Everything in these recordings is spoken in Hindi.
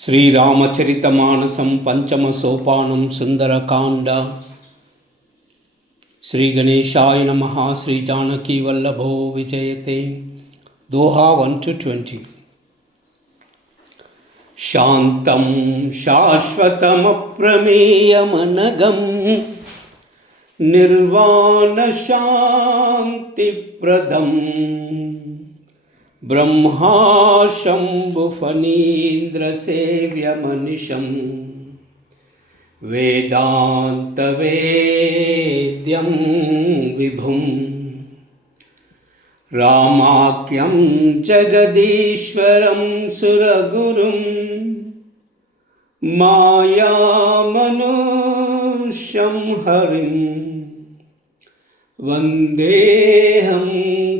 श्रीरामचरितमानसं पंचम सोपानं सुंदरकांड। श्री गणेशाय नमः। श्री जानकी वल्लभो विजयते। दोहा 1-20। शांतं शाश्वतमप्रमेयमनघं निर्वाणशान्तिप्रदम् ब्रह्मा शम्भुफणीन्द्रसेव्यमनिशं वेदान्तवेद्यं विभुं रामाख्यं जगदीश्वरं सुरगुरुं मायामनुष्यं हरिं वन्देऽहं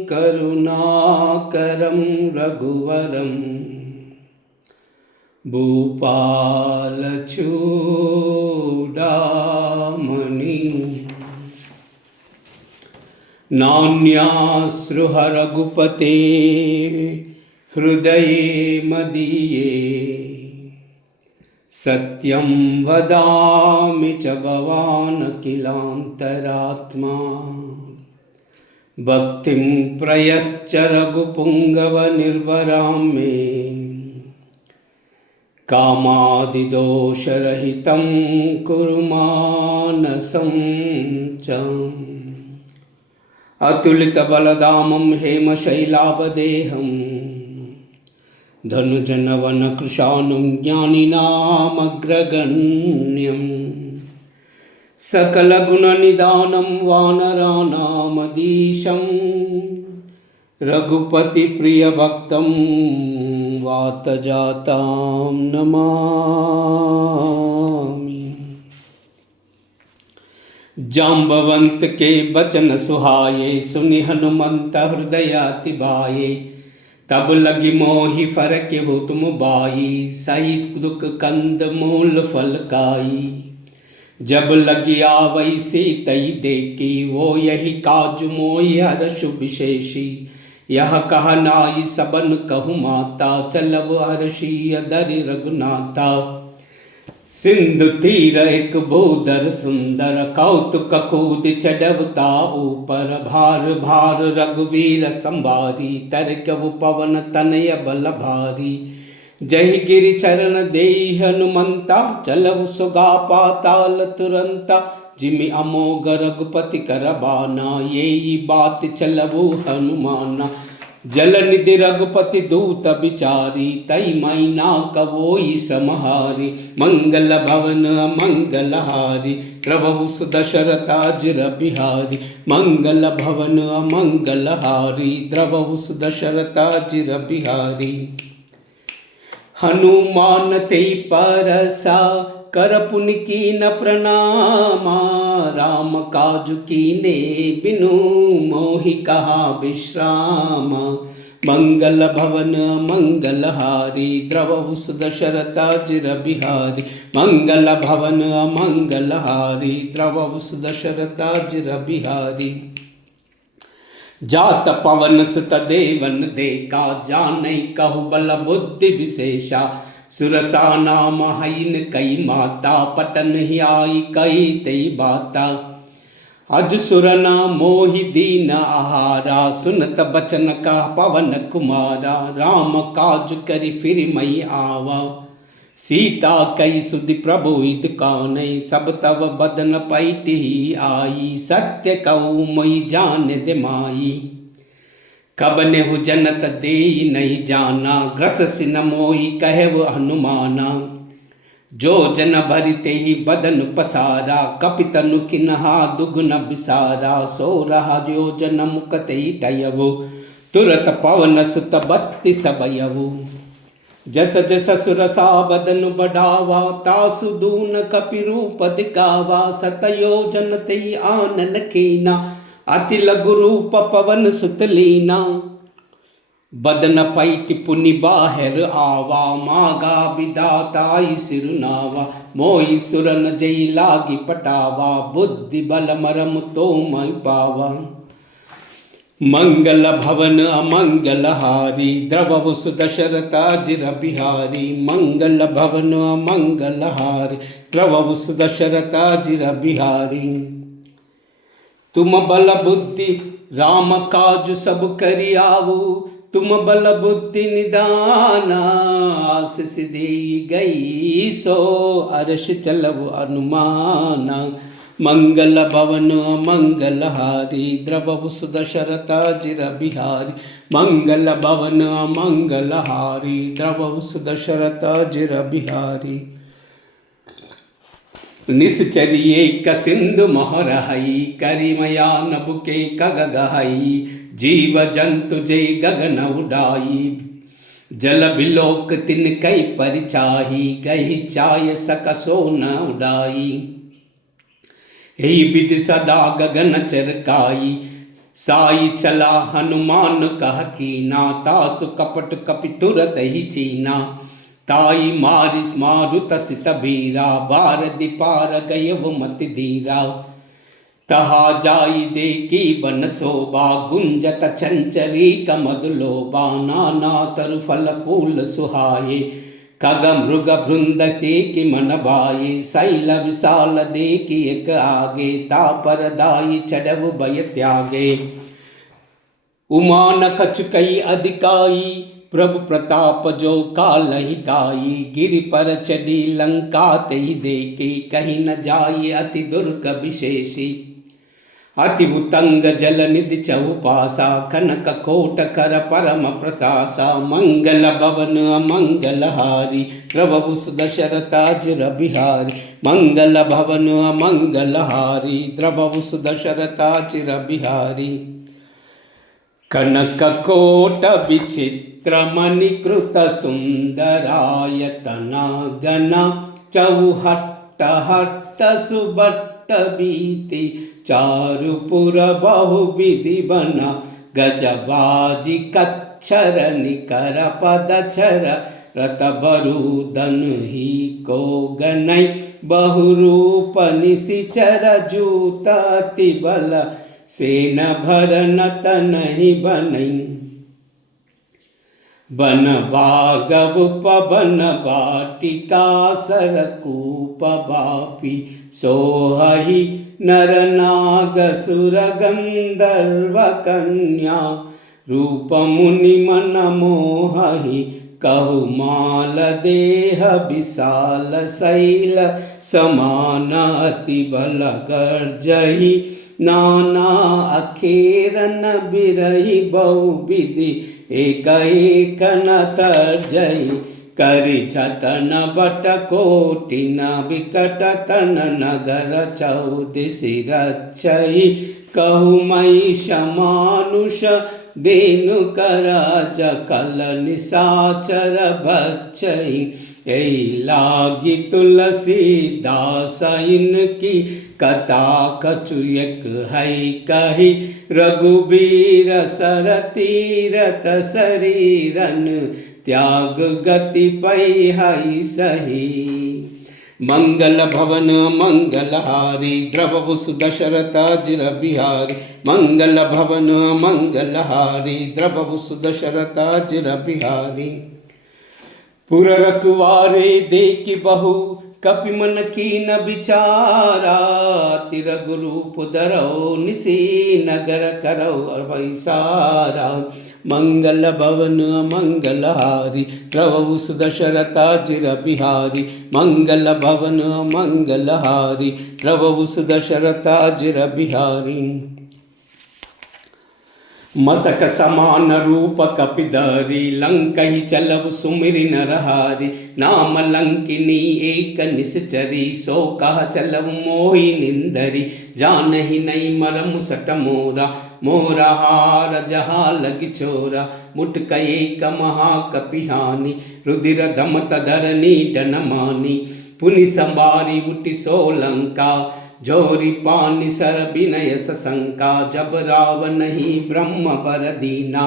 करुणाकरं रघुवरं भूपालचूडामणिं। नान्याश्रुह रघुपते हृदये मदीये सत्यं वदामि च भवान् अखिलान्तरात्मा। भक्तिं प्रयश्च रघुपुङ्गवनिर्भरां मे कामादिदोषरहितं कुरु मानसं च। अतुलितबलधामं हेमशैलाभदेहं धनुजनवनकृशानं ज्ञानिनामग्रगण्यं सकलगुणनिधानं वानराणामधीशं रघुपतिप्रियभक्तं वातजातां नमामि। जाम्बवंत के बचन सुहाये सुनि हनुमंत हृदयाति भाये। तब लगी मोहि फरक हो तुम बाई सही दुख कंद मूल फल खाई। जब लगी आवई सीतई देखी वो यही काजु मोहि हर्ष विशेषी। यह कह नाई सबन कहु माता चलब हर्षी अधरि रघुनाथा। सिंधु तीर एक भूधर सुंदर कौतुक कूद चढ़वता ऊपर। भार भार रघुवीर संभारी तरकव पवन तनय बल भारी। जय गिरि चरण देहि हनुमंता चलव सुगा पाताल तुरंता। जिमि अमोघ रघुपति कर बाना येई बात चलवु हनुमाना। जल निधि रघुपति दूत बिचारी तई मैना कवोई समहारी। मंगल भवन मंगलहारी प्रभु सुदशरथ अजिर बिहारी। मंगल भवन मंगलहारी द्रवहु सुदशरथ अजिर बिहारी। हनुमान ते परसा कर पुनि कीन प्रणामा। राम काजु कीने बिनु मोहि कहा विश्राम। मंगल भवन मंगलहारी द्रवहु सुदशरथ अजिर बिहारी। मंगल भवन मंगलहारी द्रवहु सुदशरथ अजिर बिहारी। जात पवन सुत देवन देखा जानै कहु बल बुद्धि विशेषा। सुरसा नाम हईन कई माता पटन ही आई कई तई बाता। अज सुरना मोहि दीन आहारा सुनत बचन का पवन कुमारा। राम काज करि फिर मई आवा सीता कई सुधि प्रभु हित कानई। सब तव बदन पैठी आई सत्य कहु मई जान दे माई। कब नेहु जनत देई नहीं जाना ग्रस सिन मोहि कहव हनुमाना। जो जन भरिते ही बदन पसारा कपितनु किन्हा दुगुन बिसारा। सो रहा जो जन मुकते टयवु तुरत पवन सुत बत्ति सबयवु। जस जस सुरसा बदन बढ़ावा तासु दून कपि रूप दिखावा। सतयोजन ते आनन कीना अति लघु रूप पवन सुत लीना। बदन पैटि पुनि बाहर आवा मागा विधाताई सिरुनावा। मोहि सुरन जई लागी पटावा बुद्धि बल मरम तो मैं पावा। मंगल भवन अमंगलहारी द्रववुस दशरथाजिर बिहारी। मंगल भवन अमंगलहारी द्रववुस दशरथाजिर बिहारी। तुम बल बुद्धि राम काज सब करियावु, तुम बल बुद्धि निदाना। आशीष दी गई सो अर्श चलव अनुमाना। मंगल भवन अमंगलहारी द्रववुस दशरथाजिर बिहारी। मंगल भवन अमंगलहारी द्रववुस दशरथाजिर बिहारी। निश्चरिये कसिंधु महरहई, करिमया नबुके कगगहई। जीव जंतु जे गगन उडाई, जल बिलोक तिन कई परिचाही। गही चाय सकसो न उडाई, यही विधि सदा गगन चरकाई। साई चला हनुमान कह कीना, तासु कपट कपि तुरत ही चीना। ताई मारिस मारुत सित बीरा, बारदि पार गयव मति धीरा। तहा जाई देखी बन शोभा, गुंजत चंचरी कमदलोबा। नाना तरु फल फूल सुहाये, खग मृग भृंद देखि मन भाये। शैल विशाल देखि एक आगे, तापर दाई चढ़व भय त्यागे। उमा न कछुकई अधिकाई, प्रभु प्रताप जो कालहि काई। गिरि पर चढ़ी लंका तेहि देखी, कहीं न जाई अति दुर्ग विशेषी। अति उतंग जल निधि चौपासा, कनक कोट कर परम प्रतासा। मंगल भवन अमंगलहारी द्रववुस दशरथाजिर बिहारी। मंगल भवन अमंगलहारी द्रववुस दशरथाजिर बिहारी। कनक कोट विचित्र मणिकृत सुंदरायतना गना। चौहट्ट हट्ट सुबट्ट बीति, चारुपुर बहुविधि बना। गजबाजी कच्छर निकर पदछर, रत बरूदन ही को गनई। बहुरूप निशिचर जूत अति बल, सेन भरन तनहि बनई। बन बागव पवन बाटिका, सरकूप बापी सोहहि। नर नाग सुर गंधर्व कन्या, रूप मुनि मन मोहहि। कहु माल देह विशाल, शैल समान अति बल गर्जहि। नाना अखेरन बिरहि बहुविधि, एक एक न तर्जई। करि जतन बट कोटि न विकट तन, नगर चौदिसि रचई। कहु महिष मानुष देनु कराज, कल निशाचर बचई। यही लागी तुलसीदास इनकी, कथा कछु एक है कही। रघुबीर सर तीरथ शरीरन, त्याग गति पै हई सही। मंगल भवन मंगलहारी द्रववुस दशरथाजिर बिहारी। मंगल भवन मंगलहारी द्रववुस दशरथाजिर बिहारी। पुर रखवारे देखि बहु, कपि मन कीन विचारा। तिरगु रूप धरौ निशि, नगर करौ अभयसारा। मंगल भवन मंगलहारी द्रववुस दशरथाजिर बिहारी। मंगल भवन मंगलहारी द्रववुस दशरथाजिर बिहारी। मसक समान रूप कपिधरी, लंकहि चलव सुमिरि नरहारी। नाम लंकिनी एक निश्चरी, सो कह चलव मोहि निंदरी। जानहि नहीं मरम सट मोरा, मोरा हार जहाँ लग छोरा। मुटक एक महाकपिहानी, रुधिर धमत धरनी डन मानी। पुनि संबारी उठि सोलंका, जोरी पानी सर विनय सशंका। जब रावण ही ब्रह्म बर दीना,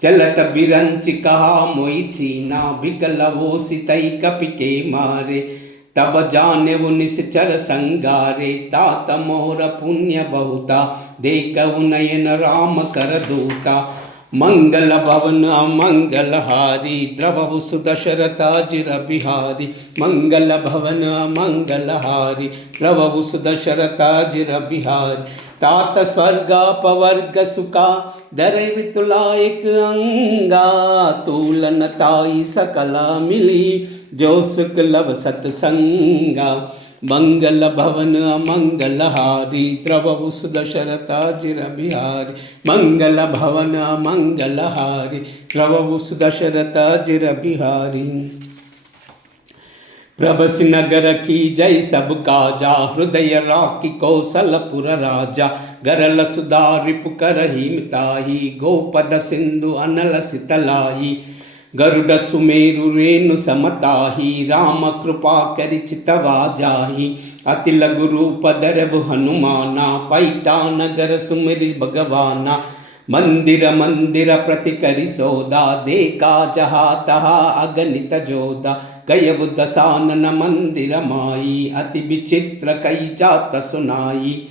चलत बिरंच कहा मोई छीना। विकल वो सितई कपि के मारे, तब जाने वो निश्चर संगारे, तात मोर पुण्य बहुता, देखऊ नयन राम कर दूता। मंगल भवन मंगल हारी, द्रवहु सुदशरथाजिर बिहारी। मंगल भवन मंगल हारी, द्रवहु सुदशरथाजिर बिहारी। तात स्वर्गा पवर्ग सुखा, डरे वितुला एक अंगा। तूलन ताई सकला मिली, जो सुख लव सतसंगा। मंगल भवन मंगल हारी, द्रवहु सुदशरथाजिर बिहारी। मंगल भवन मंगल हारी, द्रवहु सुदशरथाजिर बिहारी। प्रभसि नगर की जय सब काजा, हृदय राखी कौशलपुर राजा। गरल सुधा रिपु करही मिताही, गोपद सिंधु अनल सितलाई। गरुड़ सुमेरु रेणु समताही, राम कृपा करि चितवा जाही। अति लघु रूप धरहु हनुमाना, पैठा नगर सुमिरि भगवाना। मंदिर मंदिर प्रति करि सौदा, देखा जहा तहा अगणित जोदा। गयउ दसानन मंदिर माई, अति विचित्र कई जात सुनाई।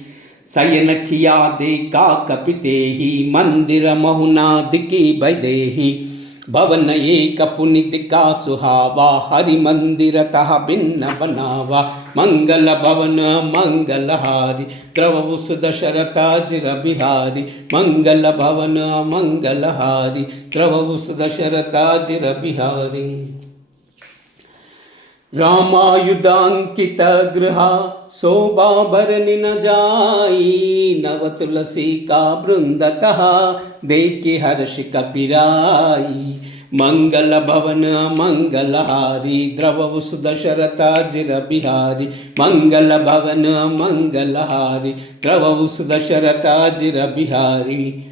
शयन किया देखा कपितेहि, मंदिर महुनाद की बदेहि। भवन एक पुनित का सुहावा, हरि मंदिर तह भिन्न बनावा। मंगल भवन मंगल हारी, द्रवहु सुदशरथाजिर बिहारी। मंगल भवन मंगल हारी, द्रवहु सुदशरथाजिर बिहारी। रामायुधांकित गृहा, शोभा भरनि न जाई। नव तुलसी का वृंदतः, देखि हर्ष कपिराई। मंगल भवन मंगल हारी, द्रवहु सुदशरथाजिर बिहारी। मंगल भवन मंगल हारी, द्रवहु सुदशरथाजिर बिहारी।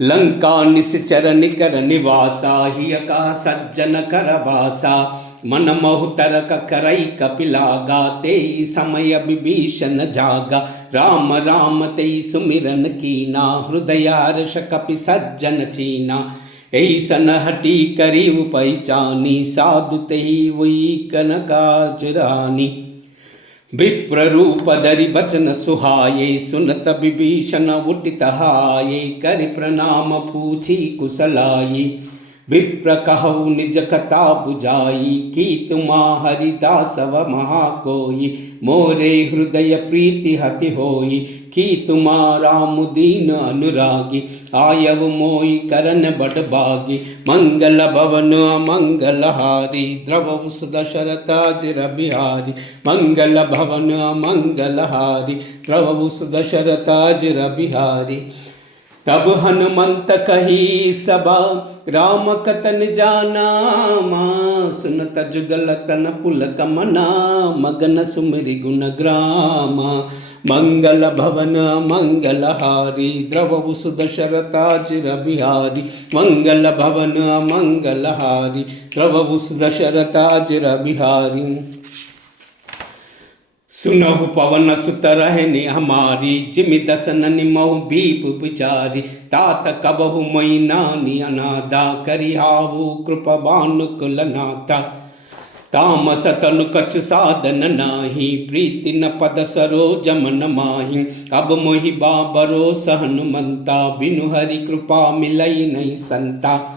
लंका निश्चर निकर निवासा, हिय का सज्जन कर बासा। मन मोहुतर करई कपिलागा, तेई समय विभीषण जागा। राम राम तेई सुमिरन कीना, हृदयार्ष कपि सज्जन चीना। ऐसन हटी करी पहचानी, साधु तेई वही कनकाज रानी। विप्र रूप धरि बचन सुहाये, सुनत विभीषण उठित हाये। करि प्रणाम पूछी कुशलाई, विप्र कहु निज कथा बुझाई। की तुमा हरिदासव महा कोई, मोरे हृदय प्रीति हति होई। की तुमा राम दीन अनुरागी, आयव मोई करन बड़ बागी। मंगल भवन मंगल हारी, द्रवहु सुदशरथाजिर बिहारी। मंगल भवन मंगल हारी, द्रवहु सुदशरथाजिर बिहारी। तब हनुमंत कही सबा, राम कतन जाना माँ। सुनत जुगल तन पुलक मना, मगन सुमिरि गुण ग्रामा। मंगल भवन मंगल हारी, द्रवहु सुदशरथाजिर बिहारी। मंगल भवन मंगल हारी, द्रवहु सुदशरथाजिर बिहारी। सुनहु पवन सुत रहनि हमारी, जिमि दसन निमहु भीप विचारी। तात कबहु मई नानी अनादा, करिहाहु कृपा भानुकुल नाथा। तामस तनु कछु साधन नाही, प्रीति न पद सरोज मन माही। अब मोहि बाबरो हनुमंता, बिनु हरि कृपा मिलई नहीं संता।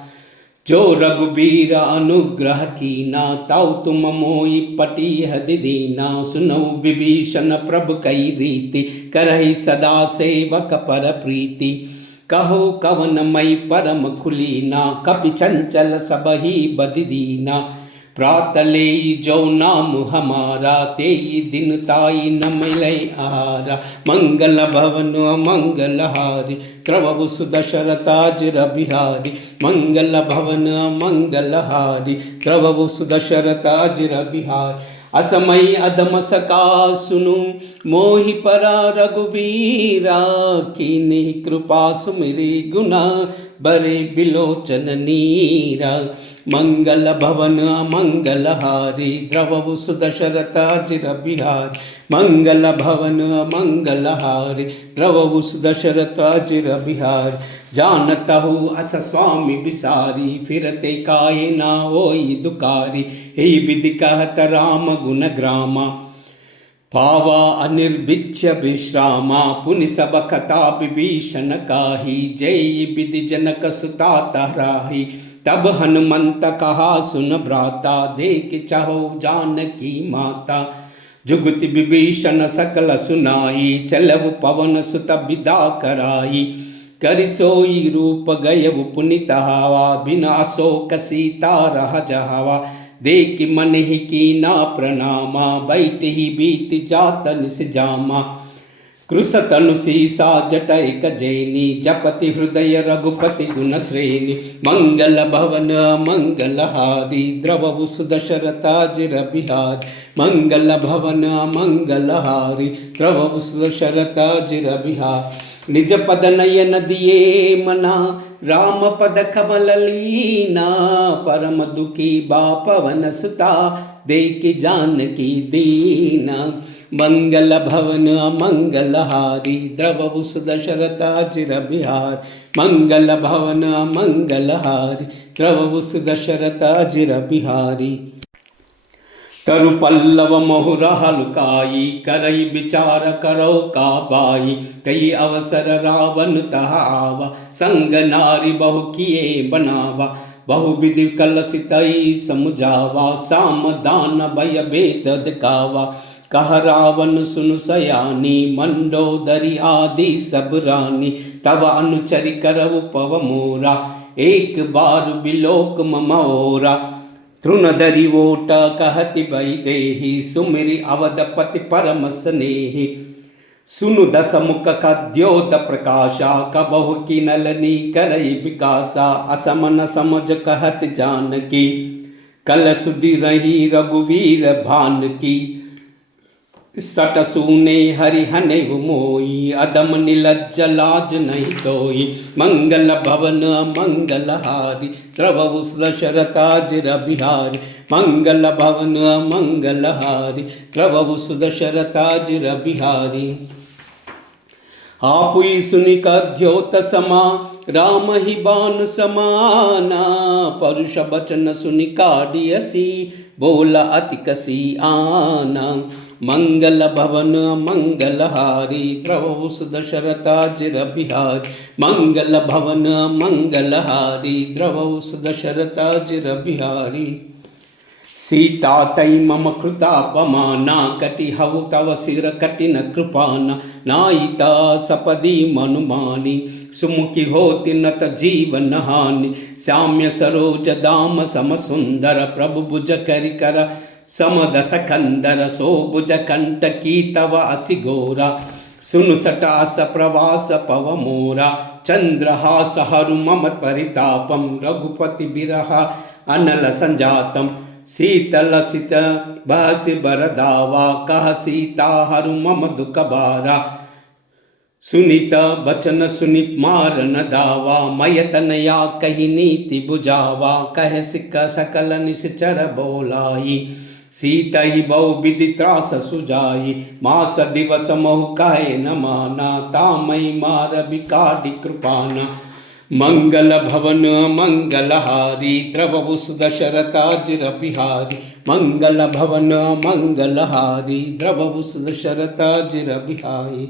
जो रघुबीर अनुग्रह कीना, ताऊ तुम मोहि पटिह दीना। सुनऊ विभीषण प्रभु कई रीति, करहि सदा सेवक पर प्रीति। कहो कवन मई परम खुलीना, कपि चंचल सबहि बदि दीना। प्रात लेई जो नाम हमारा, तेई दिन ताई न मिलै आहारा। मंगल भवन मंगल हारी, द्रवहु सुदशरथाजिर बिहारी। मंगल भवन मंगल हारी, द्रवहु सुदशरथाजिर बिहारी। असमय अधम सका सुनु, मोहि परा रघुबीरा। कीन्ही कृपा सुमिरि गुना, बरे बिलोचन नीरा। मंगल भवन मंगलहारी द्रवहु सुदशरथाजिर बिहारी मंगल भवन मंगलहारी द्रवहु सुदशरथाजिर बिहारी जानतहु अस स्वामी बिसारी फिरते काय ना होई दुकारी हे विधि कहत राम गुण ग्रामा पावा अनिर्भिच्य विश्रामा पुनि सब कथा विभीषण काही जय विधि जनक सुता तहराही तब हनुमंत कहा सुन भ्राता देख चाहो जानकी माता जुगति विभीषण सकल सुनाई चलव पवन सुत विदा कराई करि सोई रूप गयव पुनित हवा बिना शोक सीता रह जहवा देख मन ही कीना प्रणामा बैठ ही बीत जात निस जामा कृष तनु सीसा जटैक जैनी जपति हृदय रघुपति गुण श्रेणी मंगल भवन मंगलहारी द्रवहु सुदशरथाजिर बिहारी मंगल भवन मंगलहारी द्रवहु सुदशरथाजिर बिहारी निज पद नयन दिए मना राम पद कमल लीना परम दुखी बापवन सुता देख जानकी दीना मंगल भवन मंगलहारी द्रवहु सुदशरथाजिर बिहारी मंगल भवन मंगलहारी द्रवहु सुदशरथाजिर बिहारी तरु पल्लव मोहुरह लुकाई करई विचार करो का बाई कई अवसर रावण तह आवा संग नारी बहु किए बनावा बहु विधि कलसितई समुझावा साम दान भय भेद दिखावा कह रावण सुनु सयानी मंडोदरी आदि सब रानी तब अनुचरि करऊ पव मोरा एक बार बिलोक ममोरा तृणधरि वोट कहति वैदेही सुमिरि अवधपति परम स्नेही सुनु दस मुख कद्योत प्रकाशा कबहु किनलनी करई विकासा असमन समझ कहत जानकी कल सुधि रही रघुवीर भान की सट सूने हरिहने मोई अदम नीलज्ज लाज नहीं तोई मंगल भवन मंगलहारी द्रवहु सुदशरथाजिर बिहारी मंगल भवन मंगलहारी द्रवहु सुदशरथाजिर बिहारी आपुई सुनि कद्योत समा राम ही बान समाना परुष बचन सुनि काढ़ियसी बोला अति कसी आना मंगल भवन मंगलहारी द्रवहु सुदशरथाजिर बिहारी मंगल भवन मंगलहारी द्रवहु सुदशरथाजिर बिहारी सीता तई मम कृतापमाना कटि हवु तव सिर कठिन कृपाना नायिता सपदी मनुमानी सुमुखी होति नत जीवन हानि श्याम्य सरोज दाम सम सुंदर प्रभु भुज करि कर समदस कंदर सो भुज कंटकी तव असि घोरा सुनु सटास प्रवास पव मोरा चंद्रहास हरु मम परितापम रघुपति बिरह अनल संजातम शीतल सित बहसि बरदावा कह सीता हरु मम दुख बारा सुनीत बचन सुनि मार न दावा मयतनया कही नीति बुझावा कह सिक सकल निश्चर बोलाई सीता ही बहु विधि त्रास सुजाई मास दिवस महु कहे न माना तामई मार बिकाडि कृपाना मंगल भवन मंगलहारी द्रवहु सुदशरथाजिर बिहारी मंगल भवन मंगलहारी द्रवहु सुदशरथाजिर बिहारी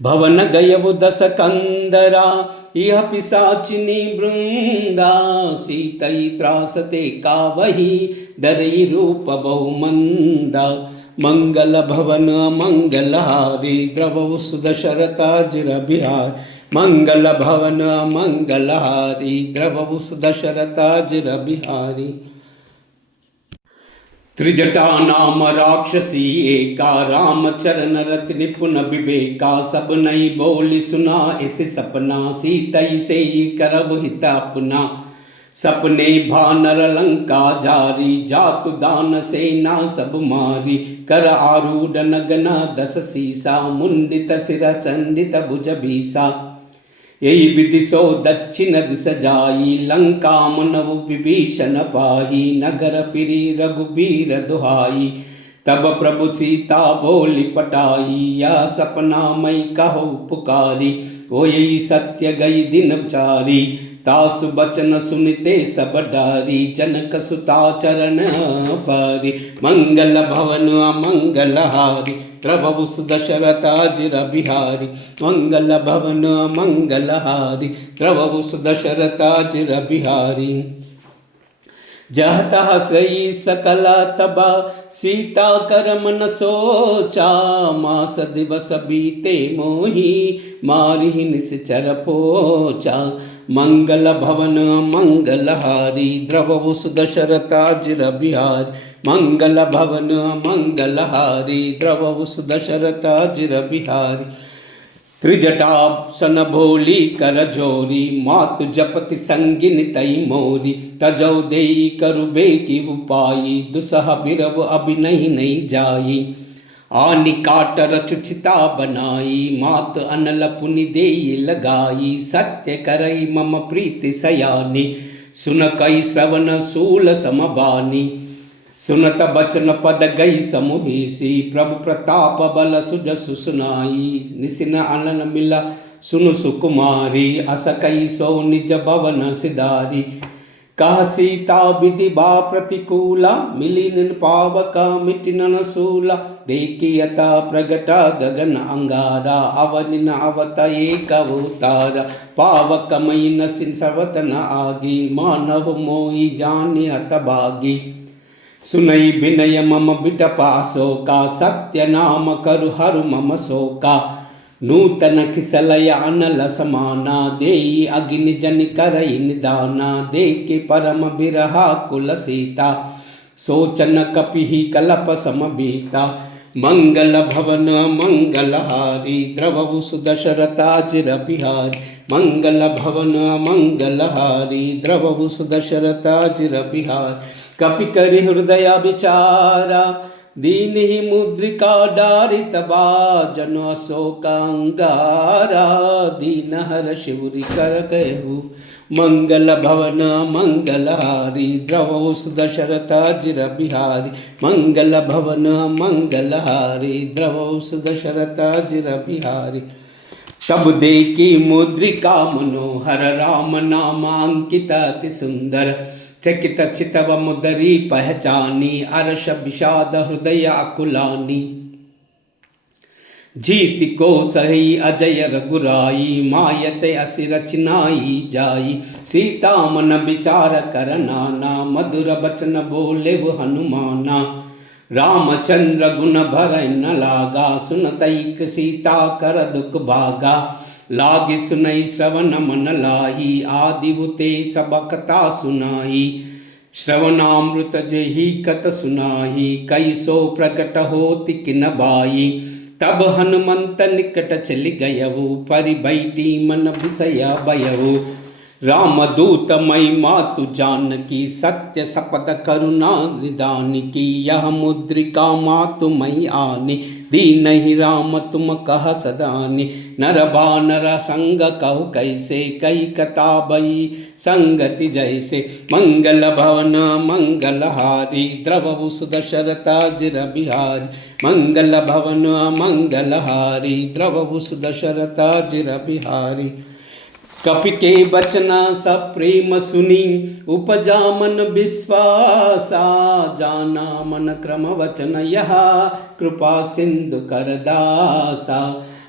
भवन गयवु दस कंदरा यह पिशाचिनी वृंदा सीतई त्रासते कावही दरई रूप बहुमंदा मंगल भवन मंगलहारी द्रवहु सुदशरथाजिर बिहारी मंगल भवन मंगलहारी द्रवहु सुदशरथाजिर बिहारी त्रिजटा नाम राक्षसी एका राम चरण रति निपुण विवेका सब नई बोली सुना इसे सपना सीतई से करब हित अपना सपने भानर लंका जारी जातु दान सेना सब मारी कर आरूढ़ नगना दस सीसा मुंडित सिर चंडित भुज भीसा यही विधि सो दक्षिण दिस जाई, लंका मनव विभीषण पाही, नगर फिरी रघुबीर दुहाई। तब प्रभु सीता बोली पटाई, यह सपना मई कहो पुकारी, ओ यही सत्य गई दिन चारी। तासु बचन सुनते सब डारी, जनक सुता चरण पारी। मंगल भवन मंगल हारी, प्रभु सुदशरथ अजिर बिहारी। मंगल भवन मंगल हारी, प्रभु सुदशरथ अजिर बिहारी। जह तह सई सकल तबा, सीता कर मन सोचा, मास दिवस बीते मोही, मारी निश्चर पोचा। मंगल भवन मंगल हारी, द्रवहु सुदशरथ अजिर बिहारी। मंगल भवन मंगल हारी, द्रवहु सुदशरथ अजिर बिहारी। त्रिजटासन भोली कर जोरी, मातु जपति संगिन तई मोरी। तजौ देई करुबे की उपाई, दुसह बिरव अभी नहीं जाई। आनि काट रचुचिता बनाई, मात अनल पुनि देई लगाई। सत्य करई मम प्रीति सयानी, सुन कई श्रवण सूल समबानी। सुनत बचन पद गई समूहीसी, प्रभु प्रताप बल सुजसु सुनाई। निसिन अनन मिला सुनु सुकुमारी, अस कई सो निज भवन सिधारी। कह सीता विधि बा प्रतिकूला, मिली निन पावका मिटिन न सूला। देखी यथा प्रगटा गगन अंगारा, अवनिन अवत एक अवतारा। पावक मई न सिन सर्वत न आगी, मानव मोई जानि हतभागी। सुनई विनय मम बिटपा शोका, सत्य नाम करु हरु मम शोका। नूतन खिसलय अनल समाना, देई अग्नि जन करई निदाना। देके परम बिरहा कुल सीता, सोचन कपिहि कलप समबीता। मंगल भवन मंगल हारी, द्रवहु सुदशरथ अजिर बिहारी। मंगल भवन मंगल हारी, द्रवहु सुदशरथ अजिर बिहारी। कपि करि हृदय विचारा, दीन ही मुद्रिका डारित बा। जन अशोक अंगारा, दीन हर शिवरि कर कहु। मंगल भवन मंगल हारी, द्रवहु सुदशरथ अजिर बिहारी। मंगल भवन मंगल हारी, द्रवहु सुदशरथ अजिर बिहारी। तब देखी मुद्रिका मनोहर, राम नाम अंकित अति सुंदर। चकित चितव मुदरी पहचानी, अर्ष विषाद हृदय अकुलानी। जीति को सही अजय रघुराई, मायते असि रचनाई जाई। सीता मन विचार कर नाना, मधुर बचन बोले वो हनुमाना। रामचंद्र गुण भर न लागा, सुनतैक सीता कर दुख भागा। लागी सुनई श्रवण मन लाही, आदि हुते सब कथा सुनाई। श्रवणामृत जेहि कत सुनाही, कई सो प्रकट होति किन बाई। तब हनुमंत निकट चलि गयऊ, परि बैठी मन बिसया भयऊ। राम दूत मई मातु जानकी, सत्य सपद करुणा निदान की। यह मुद्रिका मातु मई आनी, दीनहि राम तुम कह सदानी। नर बानर संग कहु कैसे, कई कथा बई संगति जैसे। मंगल भवन मंगल हारी, द्रवहु सुदशरथ अजिर बिहारी। मंगल भवन मंगल हारी, द्रवहु सुदशरथ अजिर बिहारी। कपि के बचना सब प्रेम सुनी, उपजा मन विश्वासा। जाना मन क्रम वचन यह, कृपा सिंधु कर दासा।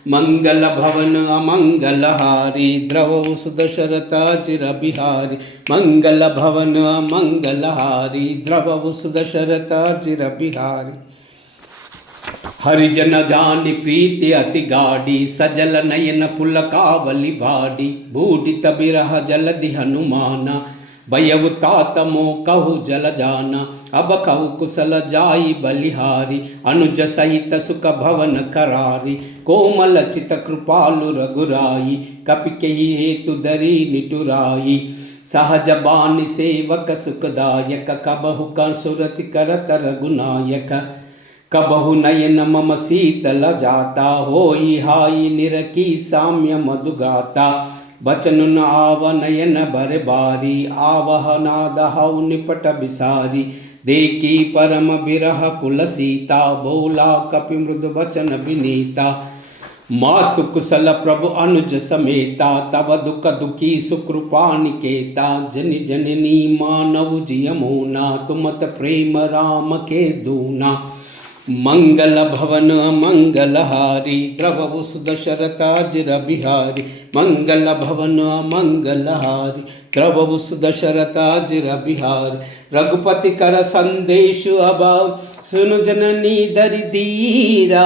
मंगल भवन अमंगल हारी, द्रवहु सुदशरथ अजिर बिहारी। मंगल भवन अमंगल हारी, द्रवहु सुदशरथ अजिर बिहारी। हरिजन जानि प्रीति अति गाढ़ी, सजल नयन पुलकावली भाडी। बूढ़ित बिरह जलधि हनुमाना, भयउ तात मोह कहु जल जाना। अब कहु कुशल जाई बलिहारी, अनुज सहित सुख भवन करारी। कोमल चित कृपालु रघुराई, कपि केहि हेतु धरी निटुराई। सहज बानी सेवक सुखदायक, कबहु सुरति करत रघुनायक। कबहु नयन मम शीतल जाता, होई हाई निरकी साम्य मधुगाता। बचन न आव नयन भर बारी, आवह नाद हऊ निपट बिसारी, देखी परम बिरह कुल सीता, बोला कपि मृदु बचन विनीता, मातु कुशल प्रभु अनुज समेता, तब दुख दुखी सुकृपा निकेता, जनि जननी मानव जिय मोना, तुमत प्रेम राम के दूना, मंगल भवन मंगलहारी, द्रवहु सुदशरथाजिर बिहारी, मंगल भवन मंगलहारी, द्रवहु सुदशरथाजिर बिहारी, रघुपति कर संदेश अभाव, सुनु जननी दरि धीरा,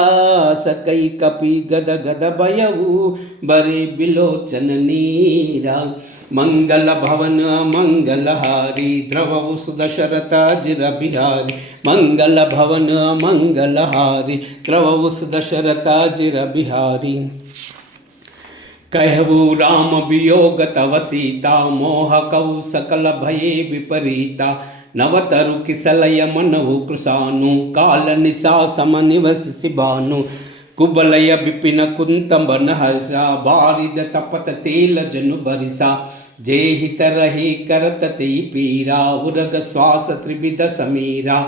सकई कपि गद गद भयउ, बरे बिलोचन नीरा, मंगल भवन मंगलहारी, द्रवहु सुदशरथाजिर बिहारी, मंगल भवन मंगलहारी, द्रवहु सुदशरथाजिर बिहारी, कहु राम वियोग तव सीता, मोह कौ सकल भये विपरीता, नवतरु किसलय मनहु कृशानु, काल निशा सम निवसि भानु, कुबलय विपिन कुंत बन हर्षा, बारिद तपत तेल जनु बरिसा, जे हित रहे करत ते पीरा, उरग श्वास त्रिविध समीरा,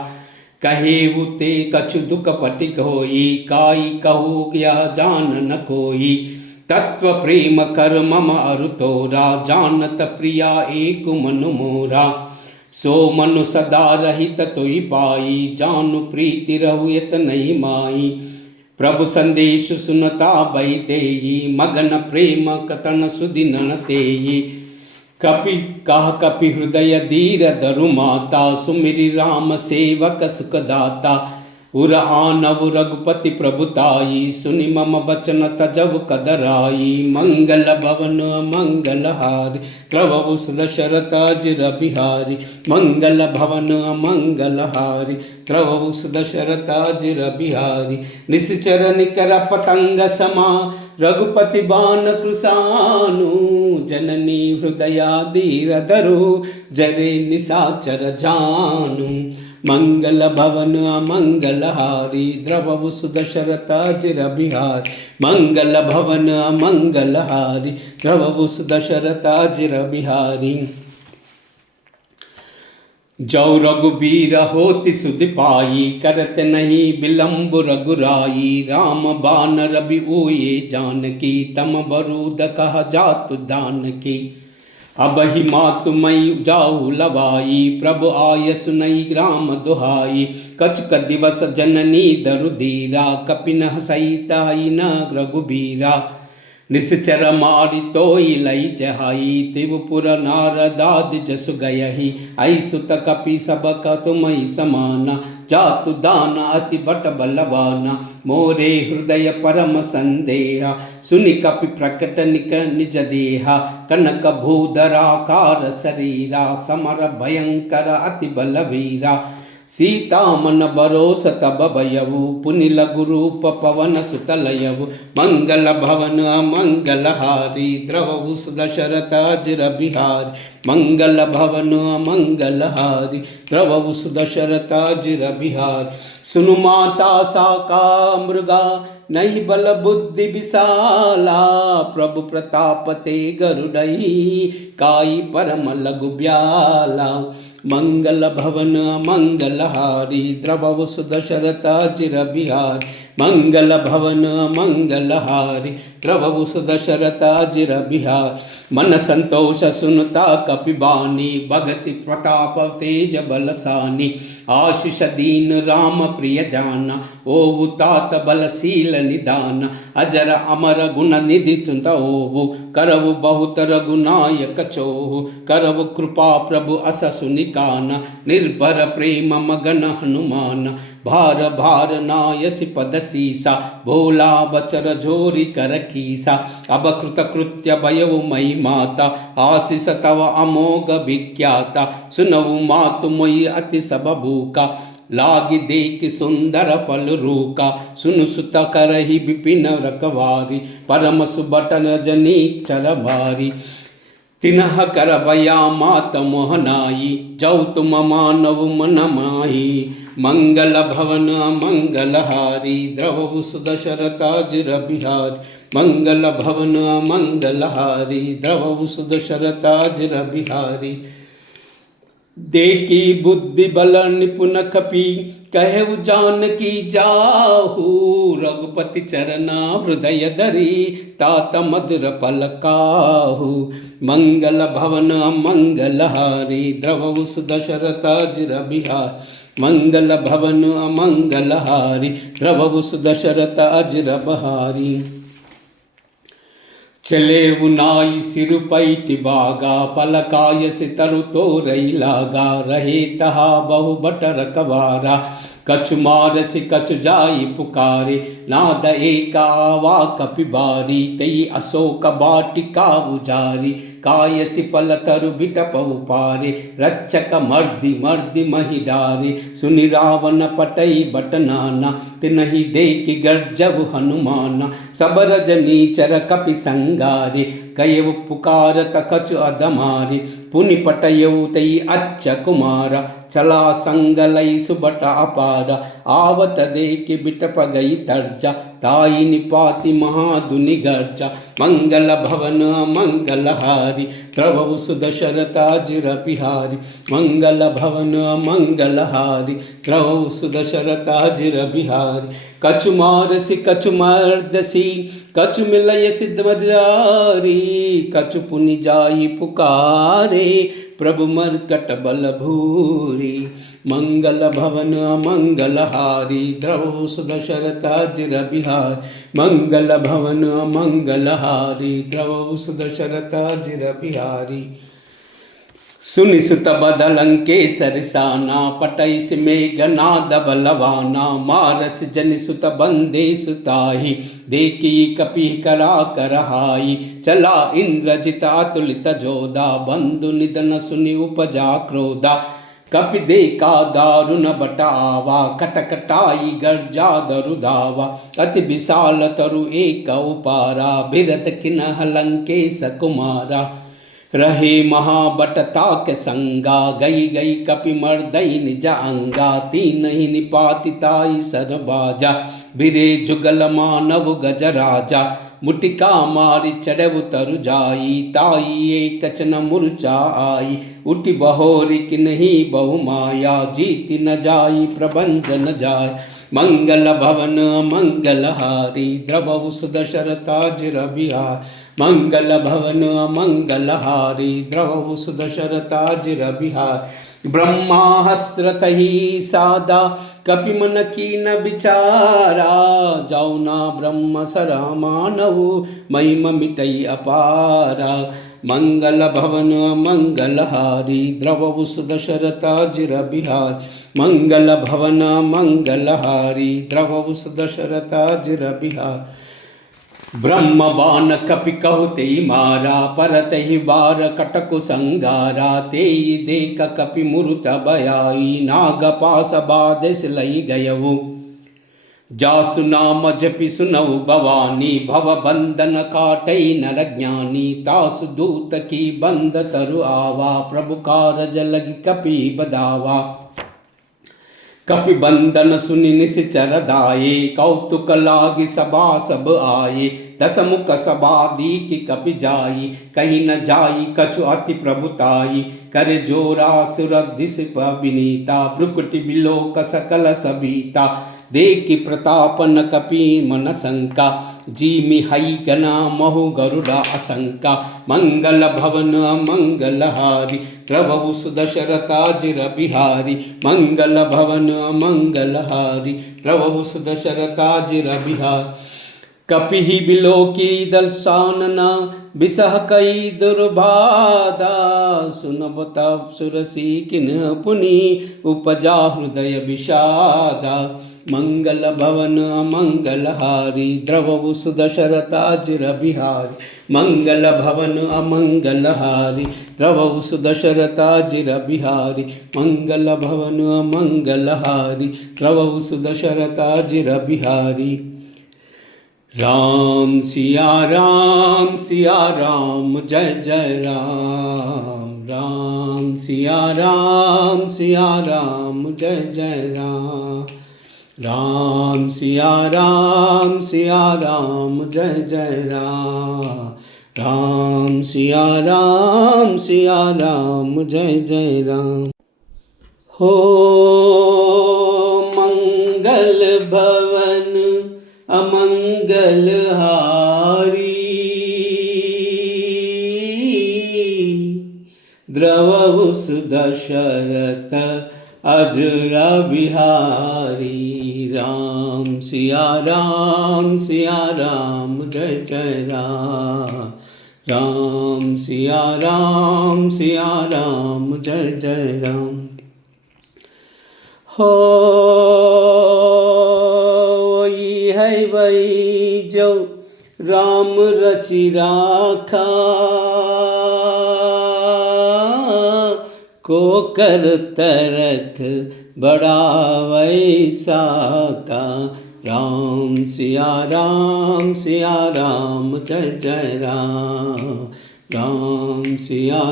कहे उते कछु दुख पटिक होई, काई कहू गया जान न कोई, तत्व प्रेम कर मम अरु तोरा, जानत प्रिया एक मनु मोरा, सो मनु सदा रहित तोई पाई, जानु प्रीति रहुयत नहीं माई, प्रभु संदेश सुनता बई तेई, मगन प्रेम कतन सुदिन तेई, कपि कह कपि हृदय धीर धरु माता, सुमिरि राम सेवक सुखदाता, उर आनव रघुपति प्रभुताई, सुनि मम बचन तजव कदराई, मंगल भवन मंगलहारी, द्रवहु सुदशरथाजिर बिहारी, मंगल भवन मंगलहारी, द्रवहु सुदशरथाजिर बिहारी, निश्चर निकर पतंग समा, रघुपति बाण कृशानु, जननी हृदया धीर धरु, जरे निशाचर जानु, मंगल भवन मंगलहारी, द्रवहु सुदशरथाजिर बिहारी, मंगल भवन मंगलहारी, द्रवहु सुदशरथाजिर बिहारी, जौ रघुबीर होति सुधि पाई, करत नहीं विलंब रघुराई, राम बान रवि ओये जानकी, तम बरूद कह जातु दानकी, अब ही मातु मई जाऊ लवाई, प्रभु आय सुनई राम दुहाई, कछुक दिवस जननी दरु धीरा, कपिन सहिताई न रघुबीरा, निश्चर मारि तोई लई चहाई, त्रिपुर नारदादि जसु गयहि, आई सुत कपि सब तुमहि समाना, जातु दान अति बट बलवाना, मोरे हृदय परम संदेहा, सुनि कपि प्रकट निक निज देहा, कनक भूधराकार शरीरा, समर भयंकर अति बलवीरा, सीता मन बरोस तब भयउ, पुनि लघु रूप पवन सुतलयउ, मंगल भवन मंगलहारी, द्रवहु सुदशरथाजिर बिहारी, मंगल भवन मंगलहारी, द्रवहु सुदशरथाजिर बिहारी, सुनु माता साका मृगा, नहीं बल बुद्धि विशाला, प्रभु प्रताप ते गरुड़ई, काई परम लघु ब्याला, मंगल भवन मंगलहारी, द्रवहु सुदशरथाजिर बिहारी, मंगल भवन मंगलहारी, द्रवहु सुदशरथाजिर बिहारी, मन संतोष सुनता कपिबानी, भगति प्रताप तेज बलसानी, आशीष दीन राम प्रिय जाना, ओहु तात बलशील निदान, अजर अमर गुण निधि तुंत ओहु, करवु बहुत रघुनायक चोहु, करवु कृपा प्रभु अस सुनिकाना, निर्भर प्रेम मगन हनुमान, भार भार नायसि पद सीसा, भोला बचर झोरी कर कीसा, अब कृत कृत्य भयउ मई माता, आशीष तव अमोघ विख्याता, सुनवु मातु मोहि अति सब भूका, लागी देख सुंदर फल रूका, सुनु सुत करहि विपिन रखवारी, परम सुबट रजनी चर भारी, तिनह करबया मात मोहनाई, जौ तुम मानव मन माही। मंगल भवन मंगलहारी, द्रवहु सुदशरथाजिर बिहारी। मंगल भवन मंगलहारी, द्रवहु सुदशरथाजिर बिहारी। देखी बुद्धि बल निपुण कपि, कहु जानकी जाहू। रघुपति चरना हृदय धरी, तात मधुर पलकाहू। मंगल भवन मंगलहारी, द्रवहु सुदशरथाजिर बिहारी। मंगल भवन मंगलहारी, द्रवहु सुदशरथाजिर बिहारी। चले उनाई सिरुपैति बागा, पलकाय सितरु तोरई लागा। रहे तहा बहु बट रखवारा, कछु मारसि कछु जाई पुकारे। नाद एका आवा कपिबारी, तई अशोक बाटिका उजारी। कायसि फल तरु बिटप उपारे, रक्षक मर्दि मर्दि महि डारे। सुनि रावण पटई बट नाना, तिनहि देखि गर्जबु हनुमाना। सब रजनीचर कपि संगारे, कयउ पुकारत कछु अधमारे। पुनि पटयउ तई अच्छ कुमारा, चला संगलई सुबट अपारा। आवत देखि बिटप गई तर्जा, ताई निपाति महादुनि गर्जा। मंगल भवन मंगलहारी, द्रवहु सुदशरथाजिर बिहारी। मंगल भवन मंगलहारी, द्रवहु सुदशरथाजिर बिहारी। कछु मारसि कछु मर्दसि, कछु मिलय सिद्धमर्दारी। कछु पुनि जाई पुकारे, प्रभु मर्कट बल भूरी। मंगल भवन मंगलहारी, द्रवहु सुदशरथाजिर बिहारी। मंगल भवन मंगलहारी, द्रवहु सुदशरथाजिर बिहारी। सुनि सुत बदलंकेसर साना, पटैसि मेघनाद बलवाना। मारस जनि सुत बंदे सुताही, देखी कपि करा करहाई। चला इंद्रजित अतुलित जोधा, बंधु निधन सुनि उपजा क्रोधा। कपि देखा दारुण बट आवा, कटकटाई गर्जा दरु धावा। अति विशाल तरु एक उपारा, बिरत किन्ह लंकेश कुमारा। रहे महाबट ताक संगा, गई गई कपि मर्दई निज अंगा। तीनहि निपाति ताई सरबाजा, बिरे जुगल मानव गजराजा। मुटिका मारि चढ़उ तरु जाई, ताई एक कचन मूर्छा आई। उठि बहोरी किन्ही बहु माया, जीति न जाई प्रभंजन जाय। मंगल भवन मंगलहारी, द्रवहु सुदशरथाजिर बिहारी। मंगल भवन मंगलहारी, द्रवहु सुदशरथाजिर बिहारी। ब्रह्मास्त्रतहि सादा, कपि मन कीन विचारा। जाऊना ब्रह्म सरा मानहु, महिम मिटई अपारा। मंगल भवन मंगलहारी, द्रवहु सुदशरथाजिर बिहारी। मंगल भवन मंगलहारी, द्रवहु सुदशरथाजिर बिहारी। ब्रह्म बाण कपि कहु तेई मारा, परतहि बार कटकु संगारा। तेई देख कपि मुरुत बयाई, नाग पास बादेस लई गयऊ। जासु नाम जपि सुनऊ भवानी, भव बंधन काटई नर ज्ञानी। तासु दूत की बंद तरु आवा, प्रभु कारज लगी कपि बदावा। कपि बंदन सुनि निश्चर दाये, कौतुक लागी सभा सब आये। दस मुख सभा दीकी कपि जाई, कहीं न जाई कछु अति प्रभुताई। कर जोरा सुर दिसप विनीता, भ्रुकुटि बिलोक सकल सबीता। देखि प्रताप न कपि मन शंका, जीमि हई गना महु गरुड़ा असंका। मंगल भवन मंगलहारी, द्रवहु सुदशरथाजिर बिहारी। मंगल भवन मंगलहारी, द्रवहु सुदशरथाजिर बिहारी। कपिहि बिलोकी दर्शानना, बिसह कई दुर्बाधा। सुनब तब सुरसी किन्ह पुनि, उपजा हृदय विषादा। मंगल भवन मंगलहारी, द्रवहु सुदशरथाजिर बिहारी। मंगल भवन अमंगलहारी, द्रवहु सुदशरथाजिर बिहारी। मंगल भवन मंगलहारी, द्रवहु सुदशरथाजिर बिहारी। राम सिया राम जय जय राम। राम सिया राम जय जय राम। राम सिया राम जय जय राम। राम सिया राम जय जय राम। हो मंगल भवन अमंगल हारी, द्रवहु सुदशरथ अजरा बिहारी। राम सिया राम जय जय राम। राम सिया राम जय जय राम। हो वही है वही जो राम रचि राखा, को कर तरख बड़ा वैसा का। राम सिया राम जय जय राम। राम सिया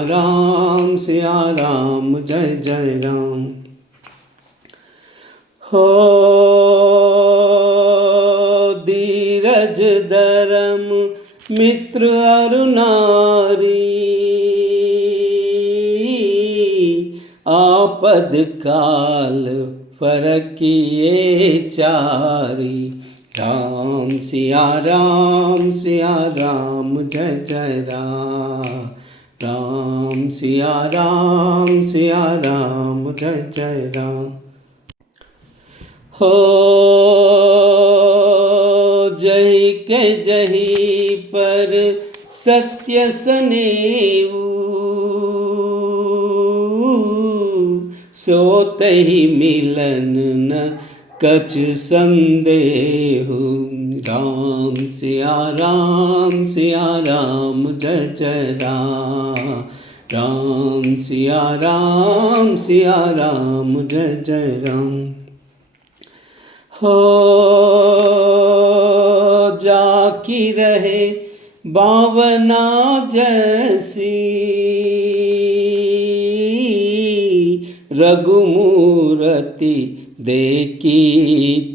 राम जय जय राम। हो धीरज धर्म मित्र अरु नारी, आपद काल फरकिए चारी। राम सिया राम जय जय राम। राम सिया राम जय जय राम। हो जही के जही पर सत्य सनेऊ, सोत ही मिलन न कछ संदेहु। राम सिया राम जय जय राम। राम सिया राम जय जय राम। हो जाकी रहे बावना जैसी, रघुमूर्ति देखी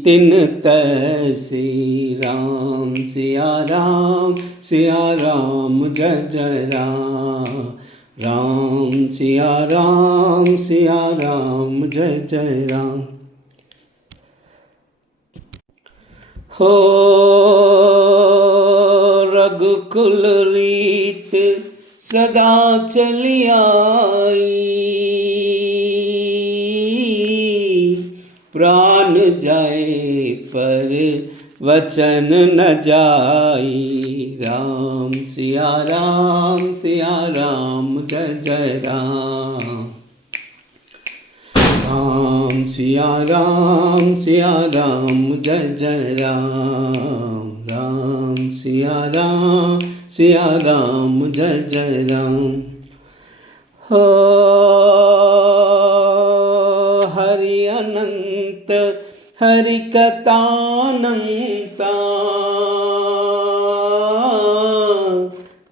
तिन तैसी। राम सिया राम जय जय राम। राम सिया राम जय जय राम। हो रघुकुल रीत सदा चली आई, प्राण जाए पर वचन न जाई। राम सिया राम जय जय राम। राम सिया राम जय जय राम। राम सिया राम जय जय राम। हो हरि अनंत हरि कथानंता,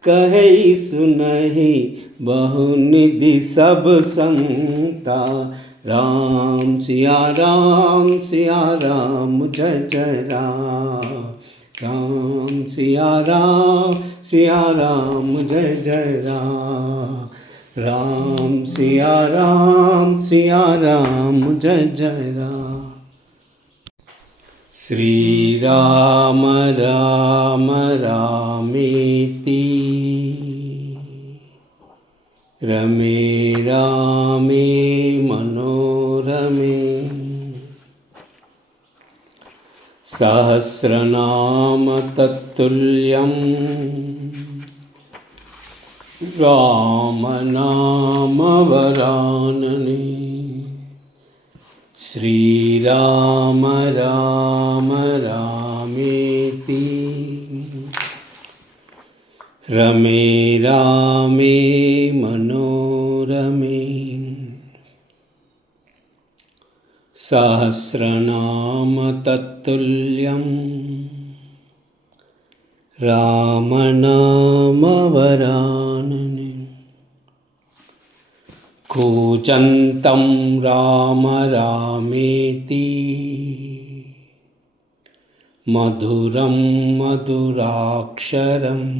कहे सुनहि बहुनिधि सब संता। राम सिया राम जय जय राम। राम सिया राम जय जय राम। राम सिया राम जय जय राम। श्री राम राम रामेति, रमे रामे मनोरमे। सहस्रनाम तत्तुल्यं राम नाम वरानने। श्री राम राम रामेति, रमे रामे मनोरमे। सहस्रनाम तत्तुल्यं रामनामवरानने कूजन्तं राम रामेति मधुरं मधुराक्षरम्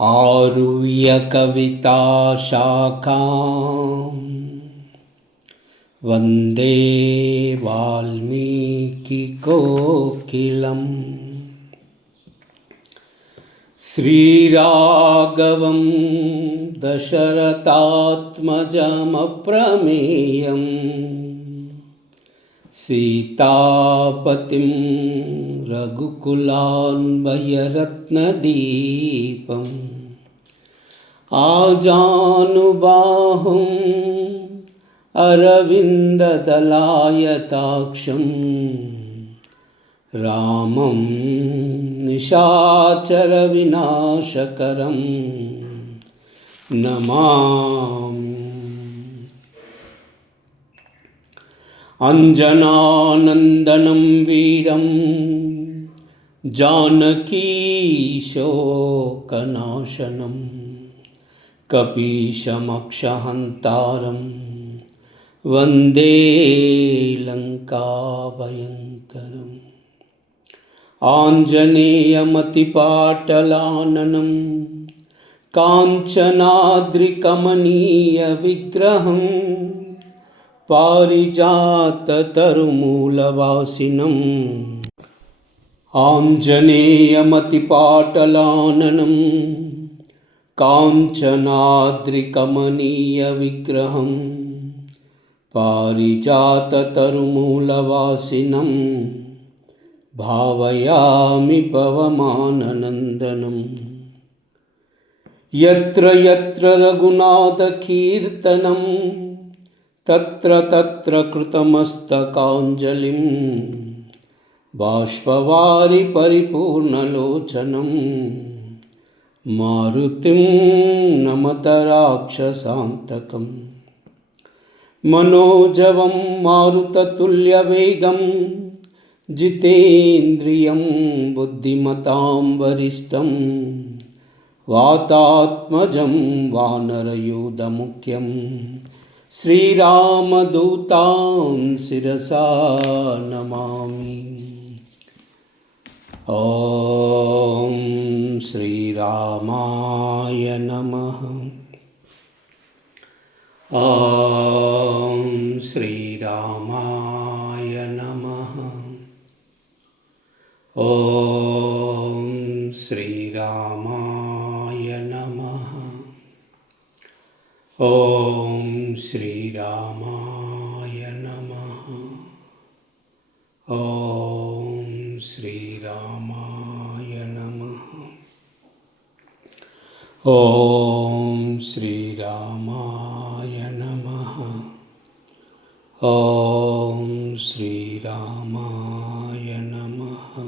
आरुह्य कविताशाखां वन्दे वाल्मीकिकोकिलम् श्रीराघवं दशरथात्मजमप्रमेयं सीतापतिं रघुकुलान्वयरत्नदीपम् आजानुबाहुम् अरविन्ददलायताक्षं रामं निशाचरविनाशकरं नमामि। अञ्जनानन्दनं वीरं जानकीशोकनाशनं कपीशमक्षहन्तारं वन्दे लङ्काभयङ्करम् आञ्जनेयमतिपाटलाननं काञ्चनाद्रिकमनीयविग्रहं पारिजाततरुमूलवासिनम् आञ्जनेयमतिपाटलाननं काञ्चनाद्रिकमनीयविग्रहं पारिजाततरुमूलवासिनं भावयामि पवमाननन्दनं। यत्र यत्र रघुनाथकीर्तनं तत्र तत्र कृतमस्तकाञ्जलिं बाष्पवारि परिपूर्णलोचनं मारुतिं नमत राक्षसान्तकम्। मनोजवं मारुततुल्यवेगं जितेन्द्रियं बुद्धिमतां वरिष्ठं वातात्मजं वानरयूथमुख्यं श्रीरामदूतां शिरसा नमामि। ॐ श्रीरामाय नमः। ॐ श्रीरामाय नमः। ॐ श्रीरामाय नमः। ॐ श्रीरामाय नमः। ॐ श्रीरामाय नमः। ॐ श्रीरामाय नमः। ॐ श्रीरामाय नमः।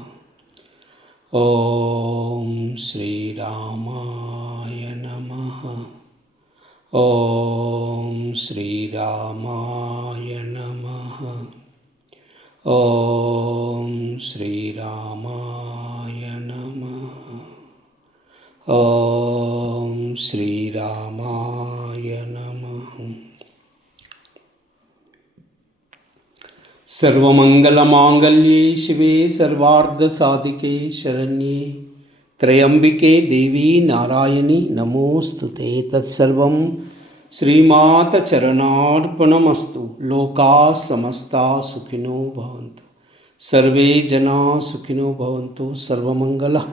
ॐ श्रीरामाय नमः। ॐ श्रीरामाय नमः। ॐ श्रीरामाय नमः। ॐ श्रीरामाय नमः। सर्वमंगलमांगल्ये शिवे सर्वार्धसाधिके शरण्ये त्र्यंबिके देवी नारायणी नमोस्तुते। तत्सर्वं श्रीमाता चरणार्पणमस्तु। लोकाः समस्ताः सुखिनो भवन्तु। सर्वे जनाः सुखिनो भवन्तु। सर्वमंगलः।